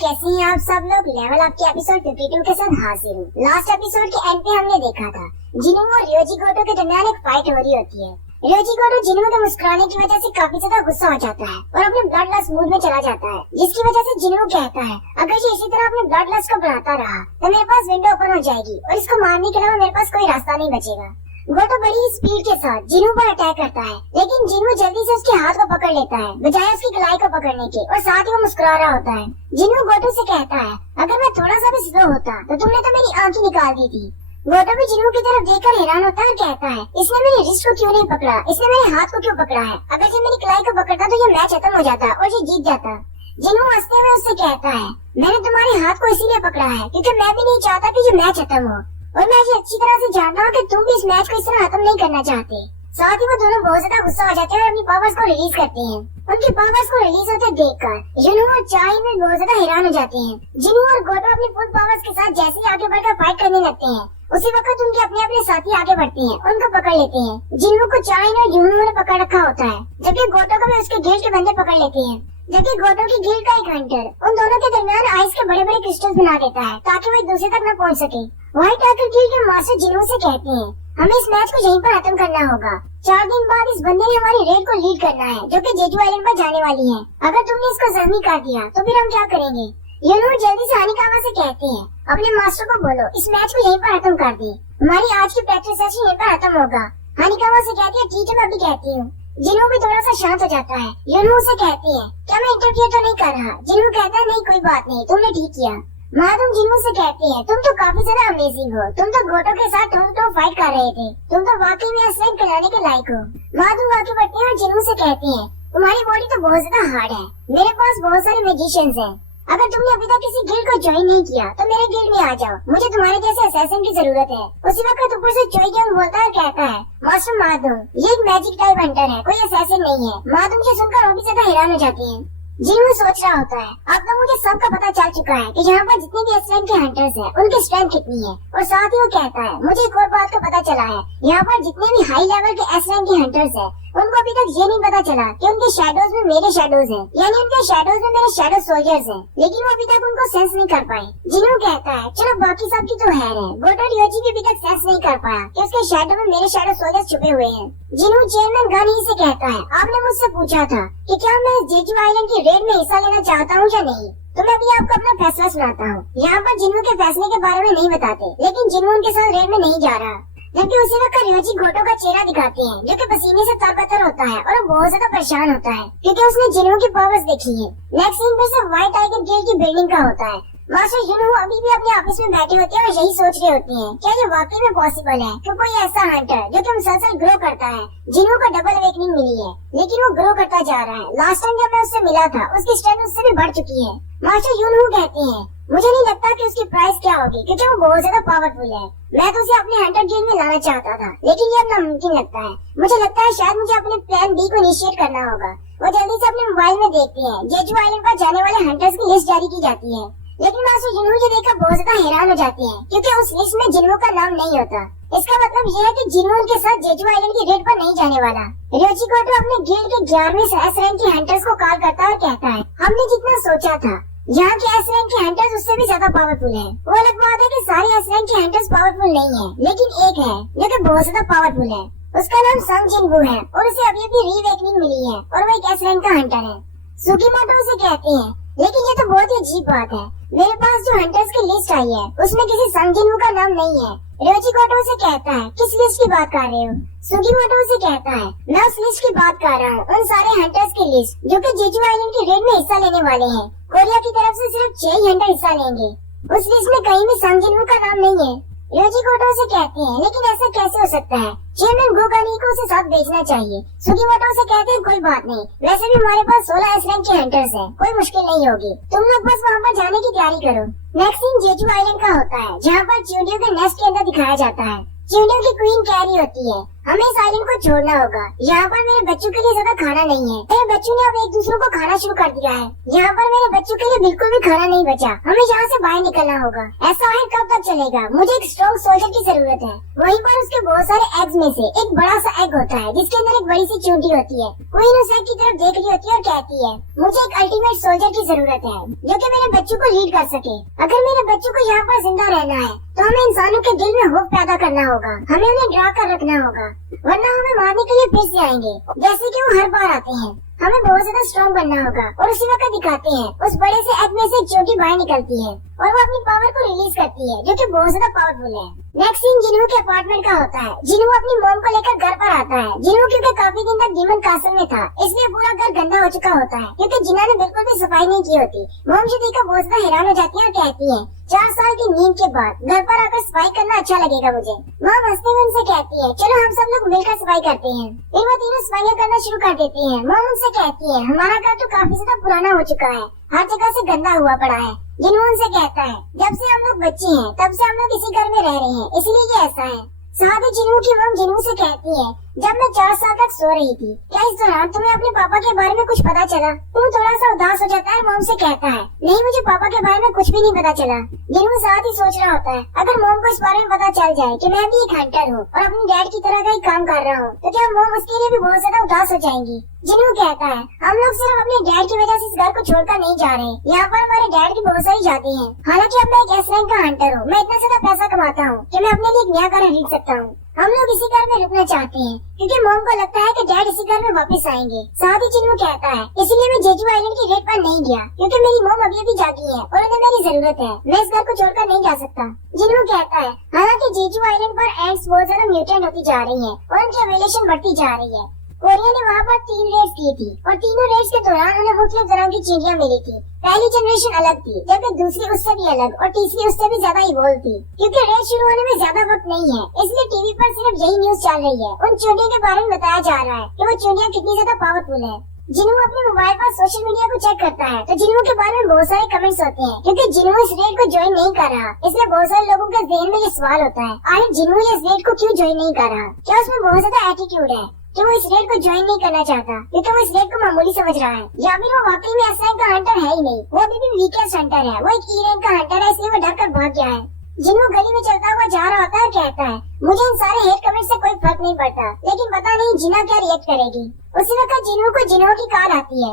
कैसे हैं आप सब लोग। लेवल अप के एपिसोड 52 के साथ हाजिर हूँ। लास्ट एपिसोड के एंड पे हमने देखा था जिन्हों और रियोजी गोटो के दरमियान एक फाइट हो रही होती है। रियोजी गोटो जिन्हों के मुस्कुराने की वजह से काफी ज्यादा गुस्सा हो जाता है और अपने ब्लड लस्ट मूड में चला जाता है, जिसकी वजह से जिन्हों कहता है अगर ये इसी तरह अपने ब्लड लस्ट को बढ़ाता रहा तो मेरे पास विंडो ओपन हो जाएगी और इसको मारने के अलावा मेरे पास कोई रास्ता नहीं बचेगा। गोटो बड़ी स्पीड के साथ जिन्हों पर अटैक करता है, लेकिन जिन्हों जल्दी से उसके हाथ को पकड़ लेता है बजाय उसकी कलाई को पकड़ने के, और साथ ही वो मुस्कुरा रहा होता है। जिन्हों गोटो से कहता है अगर मैं थोड़ा सा भी स्लो होता तो तुमने तो मेरी आंखें निकाल दी थी। गोटो भी जिन्हों की तरफ देखकर हैरान होता है और कहता है इसने मेरी रिस्ट को क्यों नहीं पकड़ा, इसने मेरे हाथ को क्यों पकड़ा है। अगर ये मेरी कलाई को पकड़ता तो ये मैच खत्म हो जाता और ये जीत जाता। जिन्हों हंसते हुए उससे कहता है मैंने तुम्हारे हाथ को इसीलिए पकड़ा है क्योंकि मैं भी नहीं चाहता कि ये मैच खत्म हो, और मैं ये अच्छी तरह से जानता हूँ कि तुम भी इस मैच को इस तरह खत्म नहीं करना चाहते। साथ ही वो दोनों बहुत ज्यादा गुस्सा हो जाते हैं और अपनी पावर्स को रिलीज करते हैं। उनकी पावर्स को रिलीज होते देखकर जिन्हों और चाई में बहुत ज्यादा हैरान हो जाते हैं। जिन्हों और गोटो अपनी फुल पावर्स के साथ जैसे ही आगे बढ़कर फाइट करने लगते हैं, उसी वक्त उनके अपने अपने साथी आगे बढ़ते हैं, उनको पकड़ लेते हैं। जिन्हों को चाई और यूनो ने पकड़ रखा होता है, जबकि गोटो को भी उसके गिल्ड के बंदे पकड़ लेते हैं। जबकि गोटो की गिल्ड का एक हंटर उन दोनों के दरमियान आइस के बड़े बड़े क्रिस्टल्स बना देता है ताकि वो एक दूसरे तक न पहुंच सके। व्हाइट टाइगर गिल्ड के मास्टर जिन्हों से कहते हैं हमें इस मैच को यहीं पर खत्म करना होगा। 4 दिन बाद इस बंदे ने हमारी रेड को लीड करना है जो कि जेजू आइलैंड पर जाने वाली है। अगर तुमने इसको जख्मी कर दिया तो फिर हम क्या करेंगे। यूनो जल्दी से हानिकामा से कहते हैं अपने मास्टर को बोलो इस मैच को यहीं पर खत्म कर दे, हमारी आज की प्रैक्टिस सेशन यहीं पर खत्म होगा। हानिकामा से कहती है ठीक है मैं अभी कहती हूँ। जिन्हों भी थोड़ा सा शांत हो जाता है। यूनो से कहती है क्या मैं इंटरफियर तो नहीं कर रहा। जिन्हों कहता है नहीं कोई बात नहीं, तुमने ठीक किया। माधुम जिन्हों से कहती है तुम तो काफी ज्यादा अमेजिंग हो, तुम तो गोटो के साथ टो फाइट कर रहे थे, तुम तो वाकई में असलियत कराने के लायक हो। माधुम आगे बढ़ती है और जिन्हों से कहती है तुम्हारी बॉडी तो बहुत ज्यादा हार्ड है, मेरे पास बहुत सारे मैजिशियंस हैं, अगर तुमने अभी तक किसी गिल्ड को ज्वाइन नहीं किया तो मेरे गिल्ड में आ जाओ, मुझे तुम्हारे जैसे असैसिन की जरूरत है। उसी वक्त ऊपर से चोई जंग बोलता है और कहता है मास्टर माधुम ये एक मैजिक टाइप हंटर है, कोई असैसिन नहीं है। माधुम ये सुनकर वो भी ज्यादा हैरान हो जाती है। जिन्हों सोच रहा होता है अब तो मुझे सबका पता चल चुका है कि यहाँ पर जितने भी एसलैंड के हंटर्स हैं उनकी स्ट्रेंथ कितनी है। और साथ ही वो कहता है मुझे एक और बात का पता चला है, यहाँ पर जितने भी हाई लेवल के एसलैंड के हंटर्स हैं उनको अभी तक ये नहीं पता चला कि उनके शैडोज में मेरे शैडोज हैं, यानी उनके शैडोज में मेरे शैडो सोल्जर्स हैं, लेकिन वो अभी तक उनको सेंस नहीं कर पाए। जिन्हों कहता है चलो बाकी सबकी तो है गोटो रियोजी भी अभी तक सेंस नहीं कर पाया कि उसके शैडो में मेरे शैडो सोल्जर्स छुपे हुए हैं। जिन्हों चेयरमैन गन ही से कहता है आपने मुझसे पूछा था कि क्या मैं जेजू आइलैंड की रेड में हिस्सा लेना चाहता हूँ या नहीं, तो मैं अभी आपको अपना फैसला सुनाता हूँ। यहाँ पर जिन्हों के फैसले के बारे में नहीं बताते, लेकिन जिन्हों उनके साथ रेड में नहीं जा रहा। जबकि उसी वक्त रियोजी गोटो का चेहरा दिखाते हैं जो कि पसीने से तरबतर होता है और वो बहुत ज्यादा परेशान होता है क्योंकि उसने जिन्हों की पावर्स देखी है। नेक्स्ट सीन फिर से व्हाइट टाइगर गिल्ड की बिल्डिंग का होता है। मास्टर यूनो अभी भी अपने ऑफिस में बैठे होते हैं और यही सोच रहे होती हैं क्या ये वाकई में पॉसिबल है कि कोई ऐसा हंटर जो कि मुसलसल ग्रो करता है। जिन्हों को डबल अवेकनिंग मिली है लेकिन वो ग्रो करता जा रहा है। लास्ट टाइम जब मैं उससे मिला था उसकी स्ट्रेंथ उससे भी बढ़ चुकी है। मास्टर यूनो कहते हैं मुझे नहीं लगता कि उसकी प्राइस क्या होगी क्योंकि वो बहुत ज्यादा पावरफुल है। मैं तो उसे अपने हंटर गिल्ड में लाना चाहता था लेकिन ये अब नामुमकिन लगता है। मुझे लगता है शायद मुझे अपने प्लान बी को इनिशिएट करना होगा। वो जल्दी से अपने मोबाइल में देखते हैं जेजू आइलैंड पर जाने वाले हंटर्स की लिस्ट जारी की जाती है, लेकिन मास्टर जिन्हों ये देखकर बहुत ज्यादा हैरान हो जाती है क्योंकि उस लिस्ट में जिन्हों का नाम नहीं होता। इसका मतलब ये है कि जिन्हों के साथ जेजू आइलैंड की रेड पर नहीं जाने वाला। रियोजी गोटो अपने गिल्ड के 11वें एस रैंक के हंटर्स को कॉल करता है और कहता है हमने जितना सोचा था यहाँ के एस रैंक के हंटर्स उससे भी ज्यादा पावरफुल है। वो अलग बात है कि सारे एस रैंक के हंटर्स पावरफुल नहीं है, लेकिन एक है जो कि बहुत ज्यादा पावरफुल है। उसका नाम संग जिनवू है और उसे अभी अभी रीअवेकनिंग मिली है और वो एक एस रैंक का हंटर है। सुकीमोटो उसे कहते हैं लेकिन ये तो बहुत ही अजीब बात है, मेरे पास जो हंटर्स की लिस्ट आई है उसमें किसी संग जिनवू का नाम नहीं है। रियोजी गोटो से कहता है किस लिस्ट की बात कर रहे हो। सुकीमोटो से कहता है मैं उस लिस्ट की बात कर रहा हूँ, उन सारे हंटर्स की लिस्ट जो कि जेजू आइलैंड की रेड में हिस्सा लेने वाले हैं। कोरिया की तरफ से सिर्फ 6 ही हंटर हिस्सा लेंगे। उस लिस्ट में कहीं भी संग जिनवू का नाम नहीं है। रियोजी गोटो से कहते हैं लेकिन ऐसा कैसे हो सकता है, चेयरमैन गोगानी को उसे साथ भेजना चाहिए। सुकीमोटो से कहते हैं कोई बात नहीं, वैसे भी हमारे पास 16 एस रैंक के हंटर्स हैं, कोई मुश्किल नहीं होगी, तुम लोग बस वहाँ पर जाने की तैयारी करो। नेक्स्ट सीन जेजू आइलैंड का होता है जहाँ पर चिंडियों के नेस्ट के अंदर दिखाया जाता है। चिंडियों की क्वीन कैरी होती है। हमें इस आइलैंड को छोड़ना होगा। यहाँ पर मेरे बच्चों के लिए ज्यादा खाना नहीं है। मेरे बच्चों ने अब एक दूसरे को खाना शुरू कर दिया है। यहाँ पर मेरे बच्चों के लिए बिल्कुल भी खाना नहीं बचा। हमें यहाँ से बाहर निकलना होगा। ऐसा है कब तक चलेगा? मुझे एक स्ट्रॉन्ग सोल्जर की जरूरत है। वहीं पर उसके बहुत सारे एग्स में से एक बड़ा सा एग होता है जिसके अंदर एक बड़ी सी चूंटी होती है। क्वीन उस एग की तरफ देख रही होती है और कहती है, मुझे एक अल्टीमेट सोल्जर की जरूरत है जो कि मेरे बच्चों को लीड कर सके। अगर मेरे बच्चों को यहाँ पर जिंदा रहना है तो हमें इंसानों के दिल में होप पैदा करना होगा। हमें उन्हें डरा कर रखना होगा, वरना हमें मारने के लिए फिर से आएंगे जैसे कि वो हर बार आते हैं। हमें बहुत ज्यादा स्ट्रॉन्ग बनना होगा और उसी वक्त दिखाते हैं उस बड़े से एग में से एक चोटी बाहर निकलती है और वो अपनी पावर को रिलीज करती है जो कि बहुत ज्यादा पावरफुल है। नेक्स्ट सीन जिन्हू के अपार्टमेंट का होता है। जिन्हू अपनी मॉम को लेकर घर पर आता है। जिन्हू क्योंकि काफी दिन तक डीमन कासल में था इसलिए पूरा घर गंदा हो चुका होता है क्योंकि जिन्ना ने बिल्कुल भी सफाई नहीं की होती। मॉम से देखकर बहुत ज्यादा हैरान हो जाती है और कहती है, 4 साल की नींद के बाद घर पर आकर सफाई करना अच्छा लगेगा मुझे। मॉम हंसते हुए उनसे कहती है, चलो हम सब लोग मिलकर सफाई करते हैं। फिर वो तीनों सफाइयाँ करना शुरू कर देती हैं। मॉम उनसे कहती है, हमारा घर तो काफी ज्यादा पुराना हो चुका है, हर जगह से गंदा हुआ पड़ा है। जिन्हू उनसे कहता है, जब से हम लोग बच्चे हैं तब से हम लोग इसी घर में रह रहे हैं, इसलिए ये ऐसा है। साथ ही जिन्हू की मॉम जिन्हू से कहती है, जब मैं 4 साल तक सो रही थी क्या इस दौरान तुम्हें अपने पापा के बारे में कुछ पता चला? वो थोड़ा सा उदास हो जाता है। मॉम से कहता है, नहीं मुझे पापा के बारे में कुछ भी नहीं पता चला। जिन्हू साथ ही सोच रहा होता है, अगर मॉम को इस बारे में पता चल जाए कि मैं भी एक हंटर हूँ और अपनी डैड की तरह का ही काम कर रहा हूँ तो क्या मॉम उसके लिए भी बहुत ज्यादा उदास हो जाएंगी। जिन्हू कहता है, हम लोग सिर्फ अपने डैड की वजह से इस घर को छोड़कर नहीं जा रहे। यहाँ पर हमारे डैड की बहुत सारी यादें हैं। हालांकि अब मैं एक एस रैंक का हंटर हूँ, मैं इतना ज्यादा पैसा कमाता हूँ कि मैं अपने लिए एक नया घर खरीद सकता हूँ। हम लोग इसी घर में रुकना चाहते हैं क्योंकि मॉम को लगता है कि डैड इसी घर में वापस आएंगे। साथ ही जिन्हू कहता है, इसलिए मैं जेजू आइलैंड की रेट पर नहीं गया क्योंकि मेरी मॉम अभी अभी जागी है और उन्हें मेरी जरूरत है। मैं इस घर को छोड़कर नहीं जा सकता। जिन्हू कहता है, हालांकि जेजू आइलैंड पर एंट्स बहुत ज्यादा म्यूटेंट होती जा रही है और उनकी एवोल्यूशन बढ़ती जा रही है। कोरिया ने वहाँ पर 3 रेड्स की थी और तीनों रेड्स के दौरान उन्हें मुख्तलिफ तरह की चींटियां मिली थी। पहली जनरेशन अलग थी जबकि दूसरी उससे भी अलग और तीसरी उससे भी ज्यादा इवॉल्व थी। क्योंकि रेड शुरू होने में ज्यादा वक्त नहीं है इसलिए टीवी पर सिर्फ यही न्यूज चल रही है। उन चींटियों के बारे में बताया जा रहा है कि वो चींटियां कितनी ज्यादा पावरफुल है। जिन्हू अपने मोबाइल पर सोशल मीडिया को चेक करता है तो जिन्हू के बारे में बहुत सारे कमेंट्स होते हैं क्योंकि जिन्हू इस रेड को ज्वाइन नहीं कर रहा, इसलिए बहुत सारे लोगों के ज़हन में ये सवाल होता है, आखिर जिन्हू इस रेड को क्यों ज्वाइन नहीं कर रहा? क्या उसमें बहुत ज्यादा एटीट्यूड है कि वो इस रेड को ज्वाइन नहीं करना चाहता क्योंकि वो इस रेड को मामूली समझ रहा है, या फिर वो वाकई में एस रैंक का हंटर है ही नहीं, वो अभी भी वीकेस्ट हंटर है, वो एक ई रैंक का हंटर है इसलिए वो डर कर भाग गया है। जिन्हू गली में चलता हुआ जा रहा होता है और कहता है, मुझे इन सारे हेट कमेंट से कोई फर्क नहीं पड़ता, लेकिन पता नहीं जिन्ना क्या रिएक्ट करेगी। उसी वक्त जिन्हू को जिन्हो की कॉल आती है।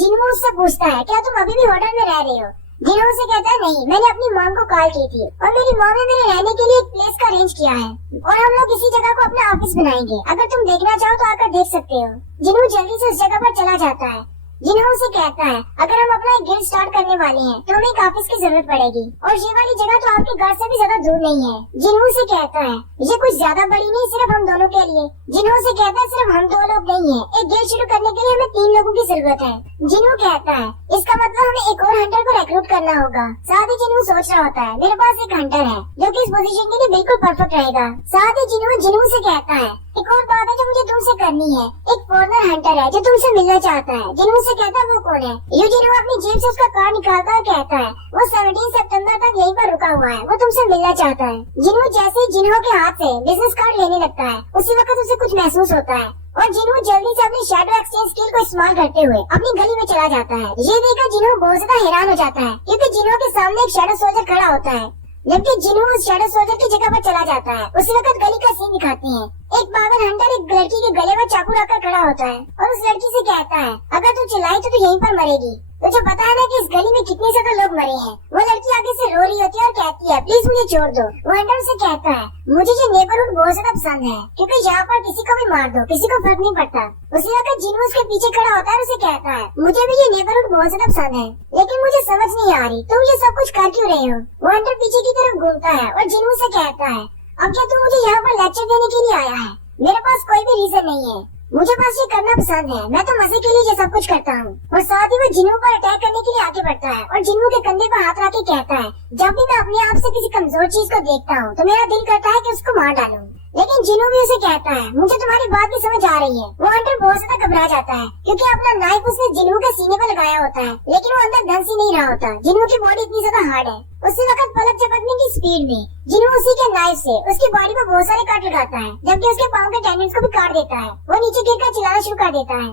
जिन्हू उससे पूछता है, क्या तुम अभी भी होटल में रह रहे हो? जिन्हू से कहता है, नहीं, मैंने अपनी मॉम को कॉल की थी और मेरी मॉम ने मेरे रहने के लिए एक प्लेस का अरेंज किया है और हम लोग इसी जगह को अपना ऑफिस बनाएंगे। अगर तुम देखना चाहो तो आकर देख सकते हो। जिन्हू जल्दी से उस जगह पर चला जाता है। जिन्हू से कहता है, अगर हम अपना एक गिल्ड स्टार्ट करने वाले हैं तो हमें एक ऑफिस की जरूरत पड़ेगी और ये वाली जगह तो आपके घर से भी ज्यादा दूर नहीं है। जिन्हू से कहता है, ये कुछ ज्यादा बड़ी नहीं, सिर्फ हम दोनों के लिए। जिन्हू से कहता है, सिर्फ हम 2 लोग नहीं है, एक गिल्ड शुरू करने के लिए हमें 3 लोगों की जरूरत है। जिन्हू कहता है, इसका मतलब हमें एक और हंटर को रिक्रूट करना होगा। साथ ही जिन्हू सोच रहा होता है, मेरे पास एक हंटर है जो कि इस पोजीशन के लिए बिल्कुल परफेक्ट रहेगा। साथ ही जिन्हू से कहता है, एक और बात है जो मुझे तुमसे करनी है, एक फॉरेनर हंटर है जो तुमसे मिलना चाहता है। जिन्हू से कहता है, वो कौन है? जिन्हू अपनी जेब से उसका कार्ड निकालता है और कहता है, वो 17 सितंबर तक यहीं पर रुका हुआ है, वो तुमसे मिलना चाहता है। जिन्हू जैसे ही जिन्हू के हाथ से बिजनेस कार्ड लेने लगता है उसी वक्त उसे कुछ महसूस होता है और जिन्हू जल्दी से अपनी शैडो एक्सचेंज स्किल को इस्तेमाल करते हुए अपनी गली में चला जाता है। ये देखकर जिन्हू बहुत ज्यादा हैरान हो जाता है क्योंकि जिन्हू के सामने एक शैडो सोल्जर खड़ा होता है। जबकि जिन्हू उस शैडो सोल्जर की जगह पर चला जाता है उसी वक्त गली का सीन दिखाते हैं। एक पागल हंटर एक लड़की के गले में चाकू रखकर खड़ा होता है और उस लड़की से कहता है, अगर तू चिल्लाई तो तू यहीं पर मरेगी। तुझे पता है ना कि इस गली में कितने ज्यादा लोग मरे हैं। वो लड़की आगे से रो रही होती है और कहती है, प्लीज मुझे छोड़ दो। वो हंटर से कहता है, मुझे ये नेबरहुड बहुत ज्यादा पसंद है क्योंकि यहाँ पर किसी को भी मार दो, किसी को फर्क नहीं पड़ता। उसी वक्त जिन्हू उसके पीछे खड़ा होता है और उसे कहता है, मुझे भी ये नेबरहुड बहुत ज्यादा पसंद है, लेकिन मुझे समझ नहीं आ रही तुम ये सब कुछ कर क्यों रहे हो। वो हंटर पीछे की तरफ घूमता है और जिन्हू से कहता है, अब क्या तू मुझे यहाँ पर लेक्चर देने के लिए आया है? मेरे पास कोई भी रीजन नहीं है, मुझे बस ये करना पसंद है, मैं तो मजे के लिए ये सब कुछ करता हूँ। और साथ ही वो जिन्हू पर अटैक करने के लिए आगे बढ़ता है और जिन्हू के कंधे पर हाथ रख के कहता है, जब भी मैं अपने आप से किसी कमजोर चीज को देखता हूँ तो मेरा दिल करता है कि उसको मार डालूं। लेकिन जिनू भी उसे कहता है मुझे तुम्हारी बात की समझ आ रही है। वो हंटर बहुत ज्यादा घबरा जाता है क्योंकि अपना नाइफ उसने जिनू के सीने पर लगाया होता है, लेकिन वो अंदर ढंग से नहीं रहा होता। जिनू की बॉडी इतनी ज्यादा हार्ड है। उसी वक्त पलक झपकने की स्पीड में जिनू उसी के नाइफ से उसकी बॉडी पर बहुत सारे कट लगाता है, जबकि उसके पाँव के टेंडन्स को भी काट देता है। वो नीचे गिरकर चिल्लाना शुरू कर देता है।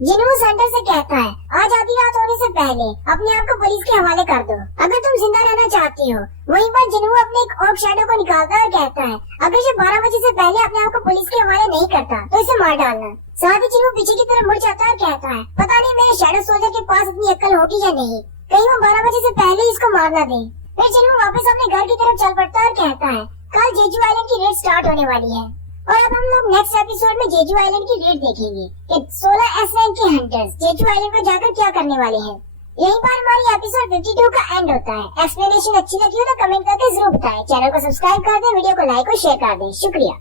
जिनू उस हंटर से कहता है आज आधी रात होने से पहले अपने आप को पुलिस के हवाले कर दो अगर तुम जिंदा रहना चाहती हो। वहीं पर जिनू अपने एक ऑर्क शैडो को निकालता है और कहता है अगर ये 12 बजे से पहले अपने आप को पुलिस के हवाले नहीं करता तो इसे मार डालना। साथ ही जिनू पीछे की तरफ मुड़ जाता है और कहता है पता नहीं मेरे शैडो सोल्जर के पास इतनी अक्ल होगी या नहीं, कहीं वो 12 बजे से पहले इसको मार ना दे। फिर जिनू वापस अपने घर की तरफ चल पड़ता है और कहता है कल जेजू आइलैंड की रेड स्टार्ट होने वाली है और अब हम लोग नेक्स्ट एपिसोड में जेजू आइलैंड की रेड देखेंगे कि 16 एस रैंक के हंटर्स जेजू आइलैंड पर जाकर क्या करने वाले हैं। यहीं पर हमारी एपिसोड 52 का एंड होता है। एक्सप्लेनेशन अच्छी लगी हो तो कमेंट करके जरूर बताएं। चैनल को सब्सक्राइब कर दें, वीडियो को लाइक और शेयर कर दें। शुक्रिया।